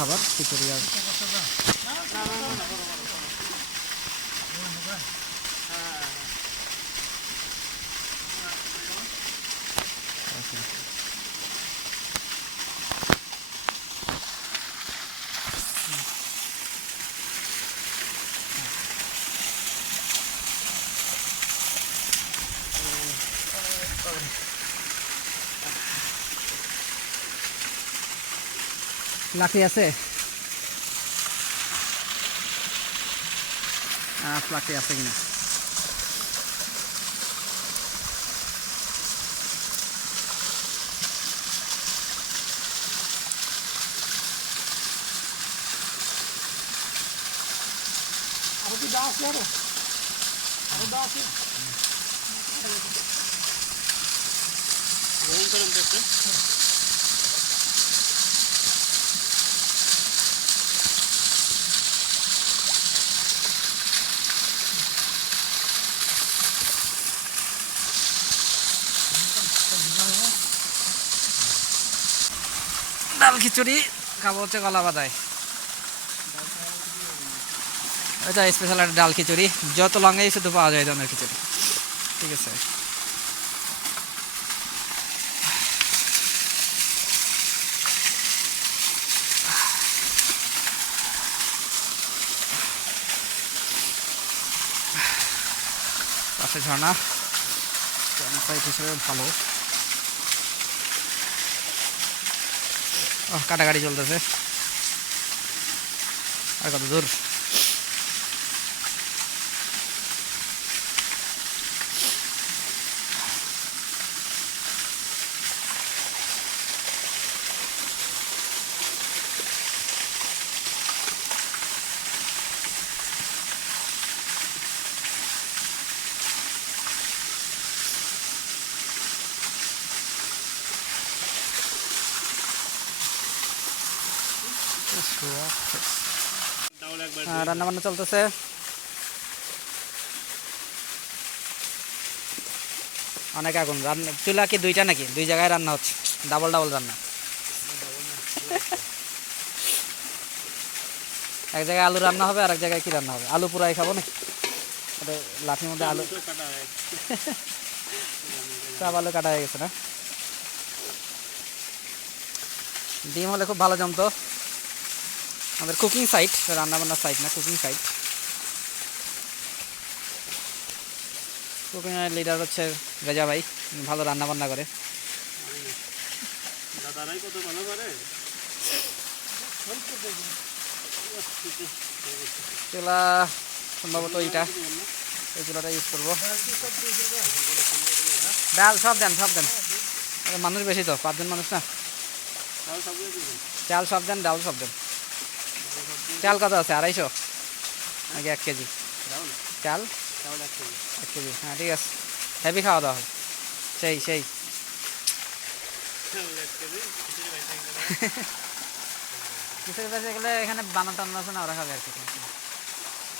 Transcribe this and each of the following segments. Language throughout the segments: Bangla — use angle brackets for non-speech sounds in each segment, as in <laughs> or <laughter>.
খাবার খিচুড়ি আর? লাঠি আছে। আহ, লাঠি আছে কিনা? আরও কি দা আছে আরও? আরও দা আছে? গরম গরম দেখতে ডাল খিচুড়ি, খাব হচ্ছে গলা বাদায় এটা স্পেশাল একটা ডাল খিচুড়ি। যত লঙ্গাই শুধু পাওয়া যায় ধরনের খিচুড়ি। ঠিক আছে। ঝর্ণা। ভালো। কাটাকাটি চলতেছে। আর কত দূর? রান্না বান্না চলতেছে। অনেক আগুন। রান্না চুলা কি দুইটা নাকি? দুই জায়গায় রান্না হচ্ছে। ডাবল ডাবল রান্না। এক জায়গায় আলু রান্না হবে আর এক জায়গায় কি রান্না হবে? আলু পুরাই খাব নাকি? লাঠির মধ্যে আলু সব আলু কাটা হয়ে গেছে না? ডিম হলে খুব ভালো জমতো। আমাদের কুকিং সাইট রান্না বান্নার সাইট না কুকিং সাইট কুকিং লিডার হচ্ছে রেজা ভাই ভালো রান্নাবান্না করে। দাদারাই কত ভালো পারে চুলা সম্ভবত এইটা। এই চুলাটা ইউজ করব। ডাল সব দেন সব দেন। মানুষ বেশি তো পাঁচজন মানুষ না। চাল সব দেন ডাল সব দেন। চাল কত আছে? আড়াইশো? নাকি এক কেজি। চাল? এক কেজি। হ্যাঁ ঠিক আছে। হেভি খাওয়া দাওয়া সেই সেই। <laughs> এখানে বানানো টানানো আছে না ওরা খাবে আর কি।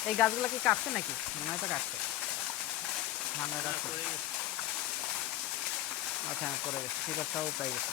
এই গাছগুলো কি কাটছে নাকি? মনে হয় তো কাটছে। কাটছে। আচ্ছা হ্যাঁ করে গেছে। ঠিক আছে সব পেয়ে গেছে।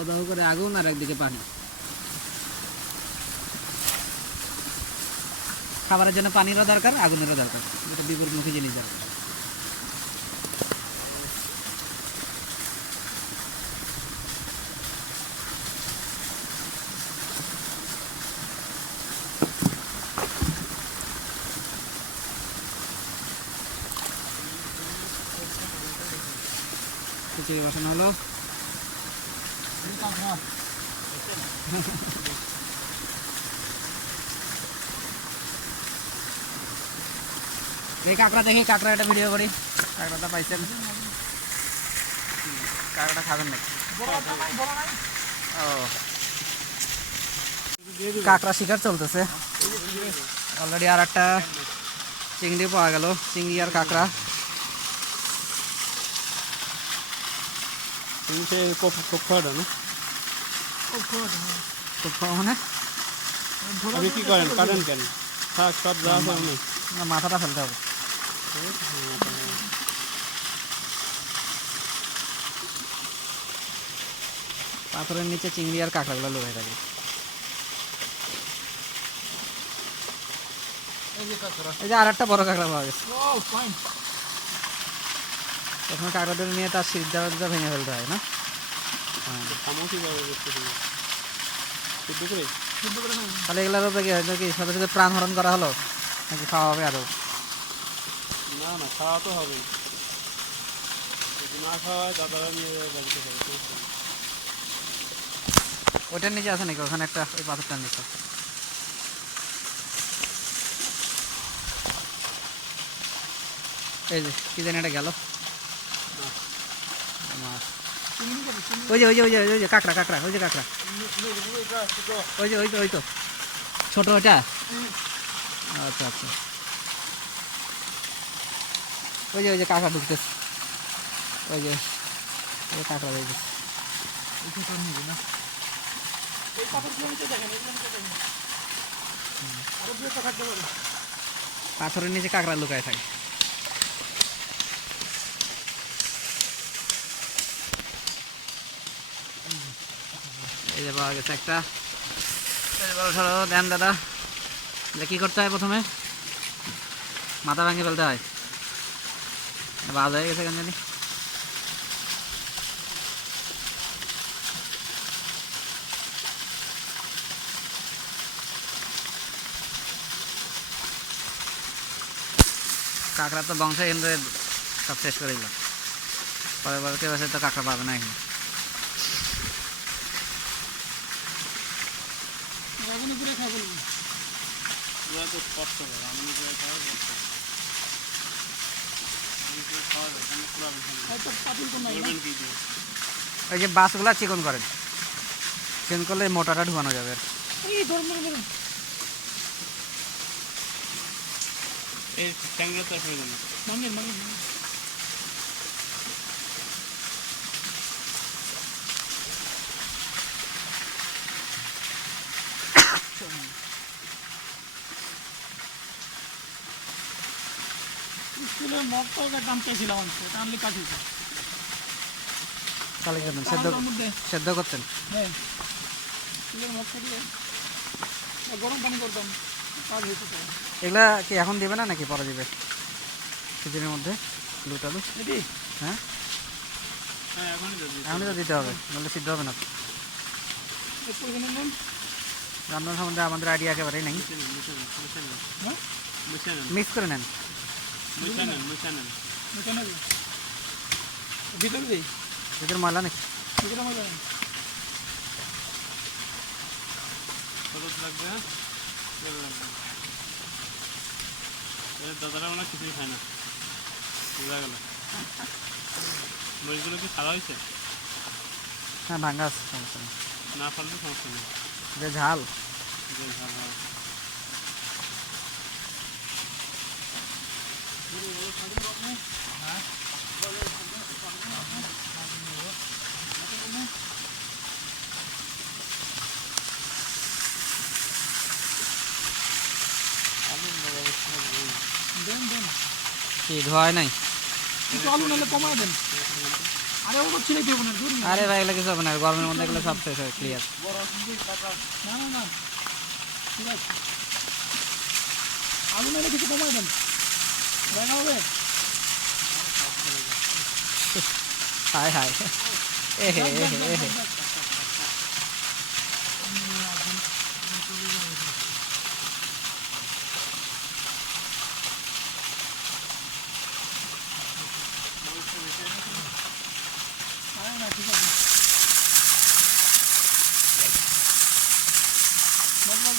দাও দাও করে আগেও না একদিকে পানি। খাবারের জন্য পানিরও দরকার, আগুনেরও দরকার। এটা বিপরীতমুখী জিনিস দরকার খিচুড়ি বসানো হলো। <laughs> এই কাঁকড়া দেখি কাঁকড়া একটা ভিডিও করি। কাঁকড়াটা পাইছেন? কাঁকড়াটা খাবেন নাকি? ও। কাঁকড়া শিকার চলতেছে। অলরেডি আর একটা চিংড়ি পাওয়া গেল, চিংড়ি আর কাঁকড়া। তুমি সে খুব খুব খাওয়াটা না খুব কম মানে আপনি কি করেন কাটেন কেন শাক সব যা আছে আপনি না, মাথাটা ফেলতে হবে পাথরের নিচে চিংড়ি আর কাঁকড়াগুলো লুকাই থাকে এই যে আর একটা বড় কাঁকড়া পাওয়া গেছে প্রথমে কাঁকড়াদের নিয়ে তার সিদ্ধা দিতে ভেঙে ফেলতে হয় না? হ্যাঁ। তাহলে এগুলোর উপরে কি হয়তো কি সাথে সাথে প্রাণ হরণ করা হলো? নাকি খাওয়া হবে আরও না না খাওয়া তো হবে। না খাওয়া হয় দাদারা নিয়ে যাবে বাড়িতে খাবে ওইটার নিচে আছে নাকি? ওখানে একটা ওই পাথরটার নিচে। এই যে কি জানি এটা গেল। ওই যে ওই যে ওই যে ওই যে, কাঁকড়া কাঁকড়া, ওই যে কাঁকড়া। ওই যে, ওই তো ওই তো। ছোট ওটা আচ্ছা আচ্ছা। ওই যে ওই যে কাঁকড়া ঢুকতেছে। ওই যে, ওই কাঁকড়া ঢুকতেছে। পাথরের নিচে কাঁকড়া লুকায় থাকে। এই যে পাওয়া গেছে একটা। বড় সড়ো দেন দাদা। এটা কি করতে হয় প্রথমে? মাথা ভাঙে ফেলতে হয়। বাজ হয়ে গেছে কেন জানি। কাঁকড়া তো বংশ কিন্তু সব শেষ করে দিল পরের বার কেউ তো কাঁকড়া পাবে না এখানে ওরা তো কষ্ট করে আমি নিজে খাওয়া কষ্ট করে। আমি তো খাওয়া যায়, আমি পুরা বেশি না। করবেন কি দিয়ে? ওই যে বাসগুলা চিকন করেন। চিকন করলে মোটাটা ঢুকানো যাবে। আর কি। এই ট্যাংরা তো প্রয়োজন নেই। স্কুলের মগটাকে দাম তাহলে কেন সেদ্ধ সেদ্ধ করতেন। হ্যাঁ। গরম পানি করতাম এগুলা কি এখন দিবে না নাকি পরে দিবে? সিজনের মধ্যে লুট আলু হ্যাঁ? হ্যাঁ এখনই তো দিতে হবে নাহলে সিদ্ধ হবে না। রান্নার সম্বন্ধে আমাদের আইডিয়া একেবারেই নেই। হ্যাঁ? মিক্স করে নেন। ভিতরে দিই ভিতরে ময়লা নাকি মজা নেই কত লাগবে, হ্যাঁ? লাগবে। এর দাদারা মনে কিছুই খায় না বোঝা গেল মরিচগুলো কি খাওয়া হয়েছে হ্যাঁ ভাঙ্গা আছে সমস্যা নেই না ফাললে সমস্যা নেই যে ঝাল যে ঝাল হয়। দেন দেন। কি নাই? একটু আলু নাহলে কমায় দেন। আরে ওটা ছিঁড়ে দেবো না দূর আরে ভাই এগুলো কিছু হবে না গরমের মধ্যে এগুলো সব শেষ হয় ক্লিয়ার না না না। ঠিক আছে। আলু নাহলে কিছু কমায় দেন। দেখা হবে? হায় হায়। এ হে এ হে এ হে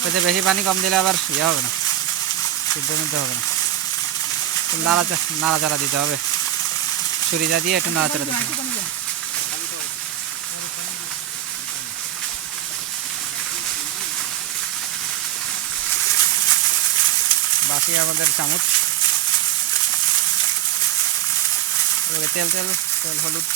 ওইতে বেশি পানি কম দিলে আবার ইয়ে হবে না, সিদ্ধ নিতে হবে না। নাড়াচা, নাড়াচাড়া দিতে হবে। ছুরিটা দিয়ে একটু নাড়াচাড়া দিতে হবে। বাকি আমাদের চামচ। তেল তেল তেল, হলুদ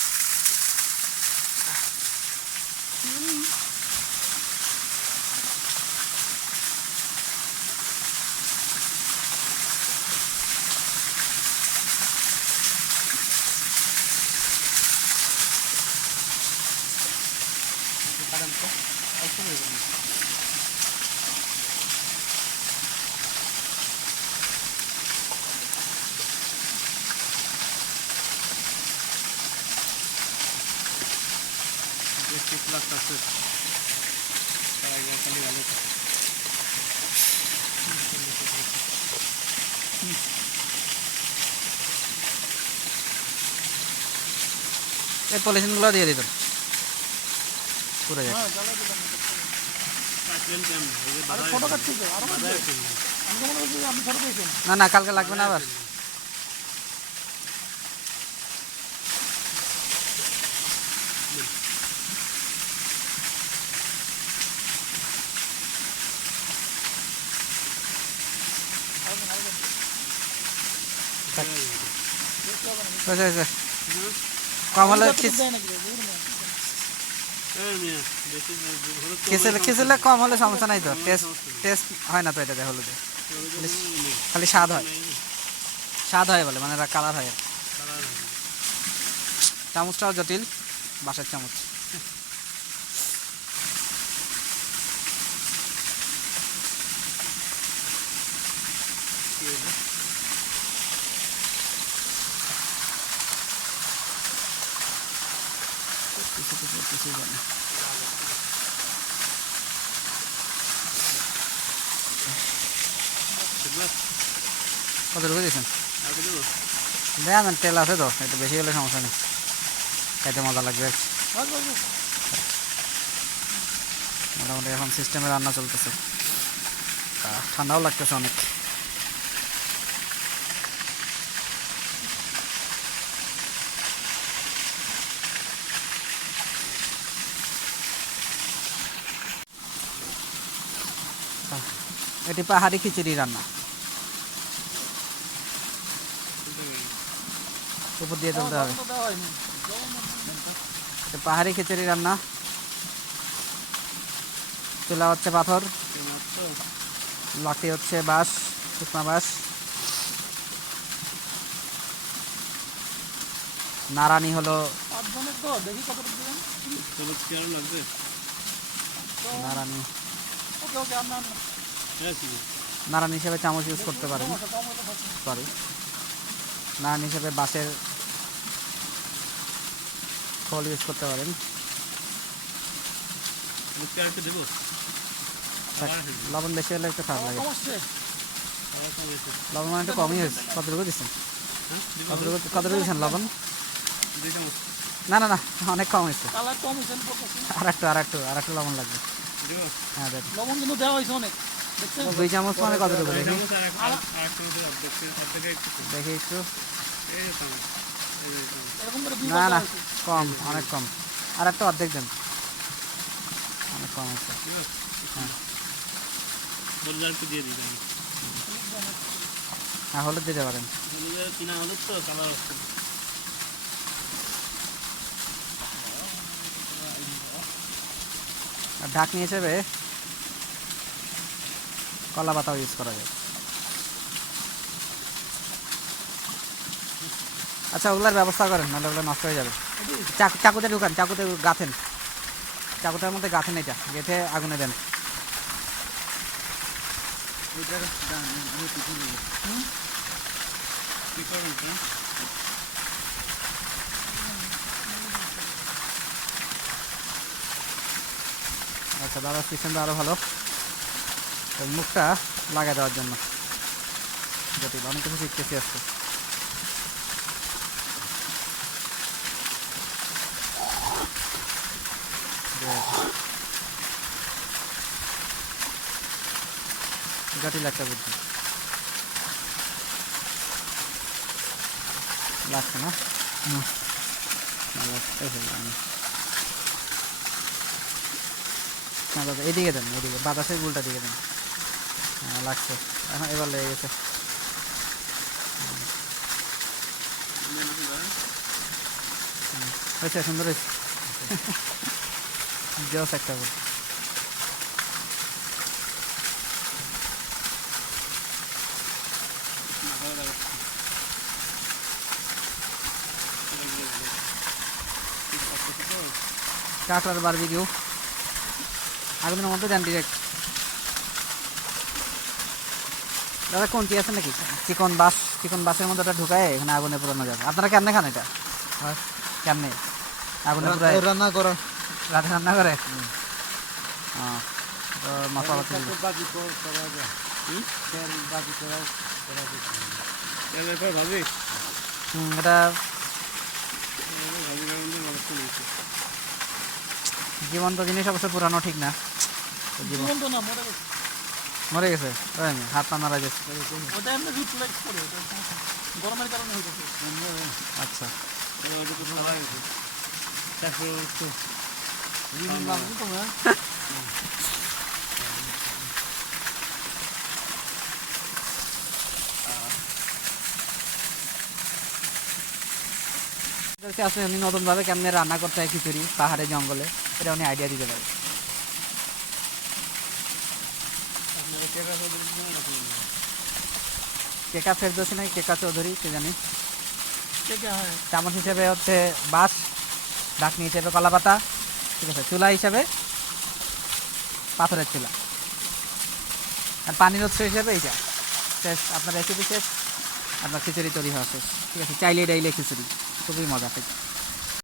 বেশি প্লাস আছে তারা গিয়ে খালি ভালো থাকে এই পলিথিনগুলো দিয়ে দিতেন পুরো যায় হ্যাঁ জ্বালা দিলাম এটা। কাটলেন কেমন ওই যে আরে বাজারে ছোট কাটছি তো আরও কাটবে। বাজারে কিনলেন। আমি তো মনে করছি আপনি ছোট পেয়েছেন না না কালকে লাগবে না আবার। হয়েছে হয়েছে। কম হলে খিচ- দেয় নাকি বুঝুন না। এই মিয়া, বেশি হলুদ তো খিচেলে খিচেলে কম হলে সমস্যা নাই তো। টেস্ট টেস্ট হয় না তো এটাতে হলুদে। খালি স্বাদ হয়। স্বাদ হয় বলে মানে কালার হয়। কালার হয়। চামচটাও জটিল বাঁশের চামচ। কিছু কিছু কিছু জানি? কতটুকু দিয়েছেন কি তেল আছে তো, একটু বেশি হলে সমস্যা নেই খাইতে মজা লাগবে। মোটামুটি এখন সিস্টেমে রান্না চলতেছে ঠান্ডাও লাগতেছে অনেক এটি পাহাড়ি খিচুড়ি রান্না। উপর দিয়ে তুলতে হবে। পাহাড়ি খিচুড়ি রান্না। চুলা হচ্ছে পাথর। লাঠি হচ্ছে বাঁশ, শুকনা বাঁশ। নারানি হলো নারানি নারানি হিসেবে চামচ ইউজ করতে পারেন। সরি নারানি হিসেবে বাঁশের খোল ইউজ করতে পারেন। লবণ বেশি হলে একটু খারাপ লাগে। লবণ মানে একটু কমই হয়েছে। কতটুকু দিচ্ছেন? হ্যাঁ, কতটুকু কতটুকু দিচ্ছেন লবণ? না না না অনেক কম হয়েছে। আর একটু আর একটু আর একটু লবণ লাগবে। হ্যাঁ লবণ কিন্তু দেওয়া হয়েছে অনেক। চামচ মানে দেখি। দেখি একটু না না, কম, অনেক কম আর একটা অর্ধেক দেন অনেক কম আছে হ্যাঁ। হ্যাঁ হলুদ দিতে পারেন হলুদ তো কালার আসছে না। আর ঢাকনি হিসেবে কলা পাতাও ইউজ করা যায়। আচ্ছা ওগুলার ব্যবস্থা করেন, নাহলে ওগুলো নষ্ট হয়ে যাবে। চাকু চাকুতে ঢুকান, চাকুতে গাথেন। চাকুটার মধ্যে গাথেন এটা, গেথে আগুনে দেন? আচ্ছা দাদা সিস্টেমটা আরও ভালো। মুখটা লাগাই দেওয়ার জন্য। জটিল অনেক কিছু শিখতেছি আজকে. জটিল একটা বুদ্ধি। লাগছে না? এদিকে দেন এদিকে। বাতাসের গুলটা দিকে দেন। লাগছে। এখন এবার লেগে গেছে। হয়েছে, সুন্দর হয়েছে। <laughs> জস একটা বুদ্ধি কাঁকড়ার বারবিকিউ। আগুনের মধ্যে দেন ডিরেক্ট দাদা কোনটি আছে নাকি? চিকন বাস চিকন বাসের মধ্যে ওটা ঢুকায় এখানে আগুনে পুরানো যাবে আপনারা কেমনে খান এটা? কেমনে? আগুনে পুরায় রান্না করা। রাতে রান্না করে? তো মশলা এটা জীবন্ত জিনিস অবশ্য পুরানো ঠিক না। তো জীবন জীবন তো না মরে গেছে হাত পা মারা গেছে ওটা এমনি রিফ্লেক্স করে ওটা সমস্যা নেই। গরমের কারণে হয়ে গেছে আচ্ছা আপনি উনি নতুনভাবে কেমনে রান্না করতে হয় খিচুড়ি পাহাড়ে জঙ্গলে এটা উনি আইডিয়া দিতে পারে আপনারা কে কাছে বলছেন না কেকা ফেরদোসি নাই কেকা চৌধুরী কে জানি? চামচ হিসেবে হচ্ছে বাঁশ ডাকনি হিসেবে কলা পাতা ঠিক আছে চুলা হিসাবে পাথরের চুলা। আর পানির উৎস হিসেবে এইটা। শেষ আপনার রেসিপি শেষ আপনার খিচুড়ি তৈরি হওয়া শেষ। ঠিক আছে চাইলে ডাইলে খিচুড়ি খুবই মজা খেতে।